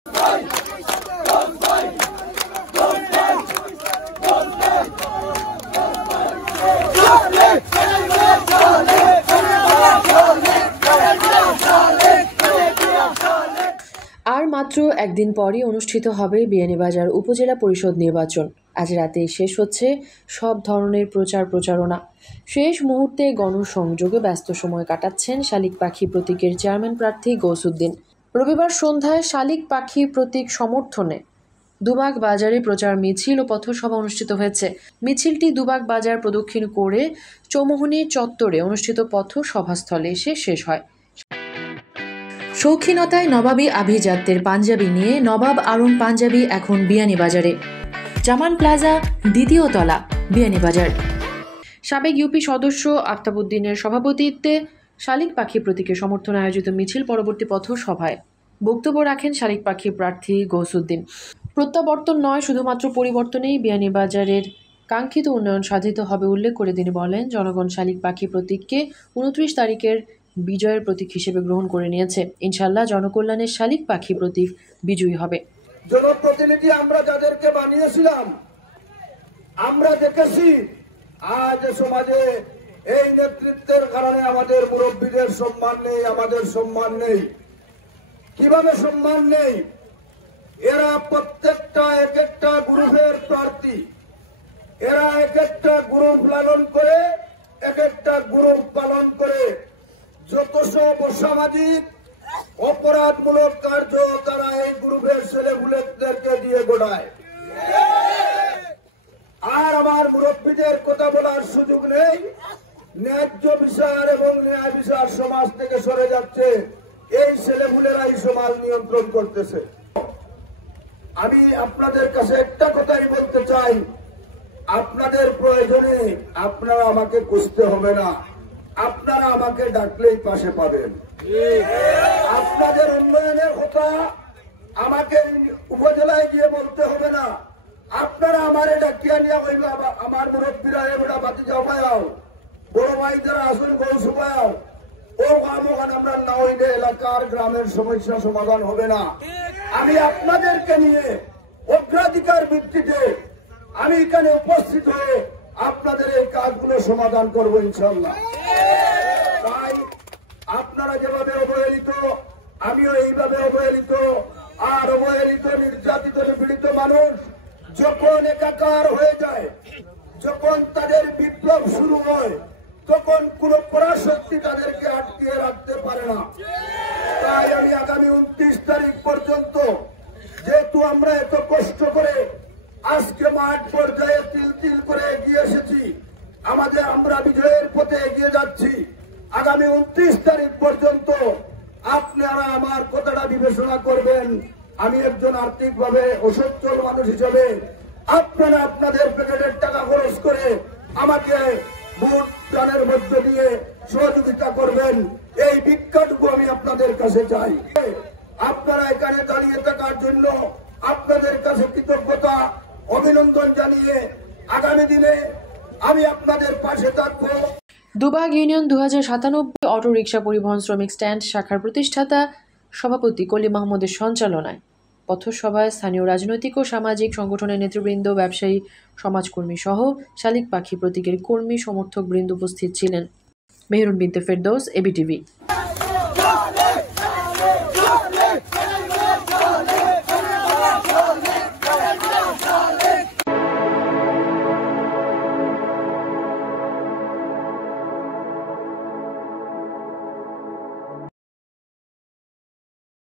আর মাত্র একদিন পরই অনুষ্ঠিত হবে বিয়ানীবাজার উপজেলা পরিষদ নির্বাচন। আজ রাতে শেষ হচ্ছে সব ধরনের প্রচারণা। শেষ মুহূর্তে গণসংযোগে ব্যস্ত সময় কাটাচ্ছেন শালিক পাখি প্রতীকের চেয়ারম্যান প্রার্থী গৌসুদ্দিন। রবিবার সন্ধ্যায় শালিক পাখি প্রতীক সমর্থনে দুবাগ বাজারে প্রচার মিছিল ও পথসভা অনুষ্ঠিত হয়েছে। মিছিলটি দুবাগ বাজার প্রদক্ষিণ করে চৌমুহনী চত্বরে অনুষ্ঠিত পথসভাস্থলে এসে শেষ হয়। শৌখিনতায় নবাবী আভিজাত্যের পাঞ্জাবি নিয়ে নবাব আরুন পাঞ্জাবি এখন বিয়ানীবাজারে। জামান প্লাজা, দ্বিতীয় তলা, বিয়ানীবাজার। সাবেক ইউপি সদস্য আফতাবউদ্দিনের সভাপতিত্বে শালিক পাখি প্রতীকের সমর্থনে আয়োজিত মিছিল পরবর্তী পথসভায় বক্তব্য রাখেন শালিক পাখি প্রার্থী গৌসুদ্দিন। প্রত্যাবর্তন নয়, শুধুমাত্র পরিবর্তনেই বিয়ানীবাজারের কাঙ্ক্ষিত উন্নয়ন সাধিত হবে উল্লেখ করে তিনি বলেন, জনগণ শালিক পাখি প্রতীককে 29 তারিখের বিজয়ের প্রতীক হিসেবে গ্রহণ করে নিয়েছে। ইনশাল্লাহ জনকল্যাণের শালিক পাখি প্রতীক বিজয়ী হবে। জনপ্রতিনিধি আমরা যাদেরকে বানিয়েছিলাম, আমরা দেখেছি আজ সমাজে এই নেতৃত্বের কারণে আমাদের মুরব্বীদের সম্মান নেই, আমাদের সম্মান নেই। কিভাবে সম্মান নেই? এরা প্রত্যেকটা এক একটা গ্রুপের প্রার্থী, এরা এক একটা গ্রুপ লালন করে, এক একটা গ্রুপ পালন করে যত সব অসামাজিক অপরাধমূলক কার্য তারা এই গ্রুপের ছেলেপুলেদেরকে দিয়ে গোড়ায়। আর আমার মুরব্বীদের কথা বলার সুযোগ নেই। ন্যায্য বিচার এবং ন্যায় বিচার সমাজ থেকে সরে যাচ্ছে, এই ছেলেপুলেরাই সমাজ নিয়ন্ত্রণ করতেছে। আমি আপনাদের কাছে একটা কথাই বলতে চাই, আপনাদের প্রয়োজনে আপনারা আমাকে খুঁজতে হবে না, আপনারা আমাকে ডাকলেই পাশে পাবেন। আপনাদের উন্নয়নের কথা আমাকে উপজেলায় গিয়ে বলতে হবে না, আপনারা আমারে ডাকিয়া নিয়ে হইল আমার মুরব্বীরা এগুলা বাতি জমায়াও, বড় ভাই যারা আসুন গৌসু পায়াও, ও কামোখান আমরা না হইলে এলাকার গ্রামের সমস্যা সমাধান হবে না। আমি আপনাদেরকে নিয়ে অগ্রাধিকার ভিত্তিতে আমি এখানে উপস্থিত হয়ে আপনাদের এই কাজগুলো সমাধান করবো ইনশাল্লাহ। তাই আপনারা যেভাবে অবহেলিত, আমিও এইভাবে অবহেলিত। আর অবহেলিত, নির্যাতিত, নিপীড়িত মানুষ যখন একাকার হয়ে যায়, যখন তাদের বিপ্লব শুরু হয়, তখন কোন পরাশক্তি তাদেরকে আটকিয়ে রাখতে পারে না। তাই আমি আগামী 29 তারিখ পর্যন্ত, যেহেতু আমরা এত কষ্ট করে আজকে মাঠ পর্যায়ে তিল করে এগিয়ে এসেছি, আমরা বিজয়ের পথে এগিয়ে যাচ্ছি, আগামী 29 তারিখ পর্যন্ত আপনারা আমার কথাটা বিবেচনা করবেন। আমি একজন আর্থিকভাবে অসচ্ছল মানুষ হিসেবে আপনারা আপনাদের প্যাকেটের টাকা খরচ করে আমাকে ভোট দানের মধ্য দিয়ে সহযোগিতা করবেন, এই ভিক্ষাটুকু আমি আপনাদের কাছে চাই। আপনারা এখানে দাঁড়িয়ে থাকার জন্য আপনাদের কাছে কৃতজ্ঞতা অভিনন্দন জানিয়ে আগামী দিনে আমি আপনাদের পাশে থাকব। দুবাগ ইউনিয়ন 2097 অটো রিকশা পরিবহন শ্রমিক স্ট্যান্ড শাখার প্রতিষ্ঠাতা সভাপতি কলিম মাহমুদের সঞ্চালনায় পথসভায় স্থানীয় রাজনৈতিক ও সামাজিক সংগঠনের নেতৃবৃন্দ, ব্যবসায়ী, সমাজকর্মী সহ শালিক পাখি প্রতীকের কর্মী সমর্থক বৃন্দ উপস্থিত ছিলেন। মেহেরুন বিনতে ফেরদৌস, এবিটিভি।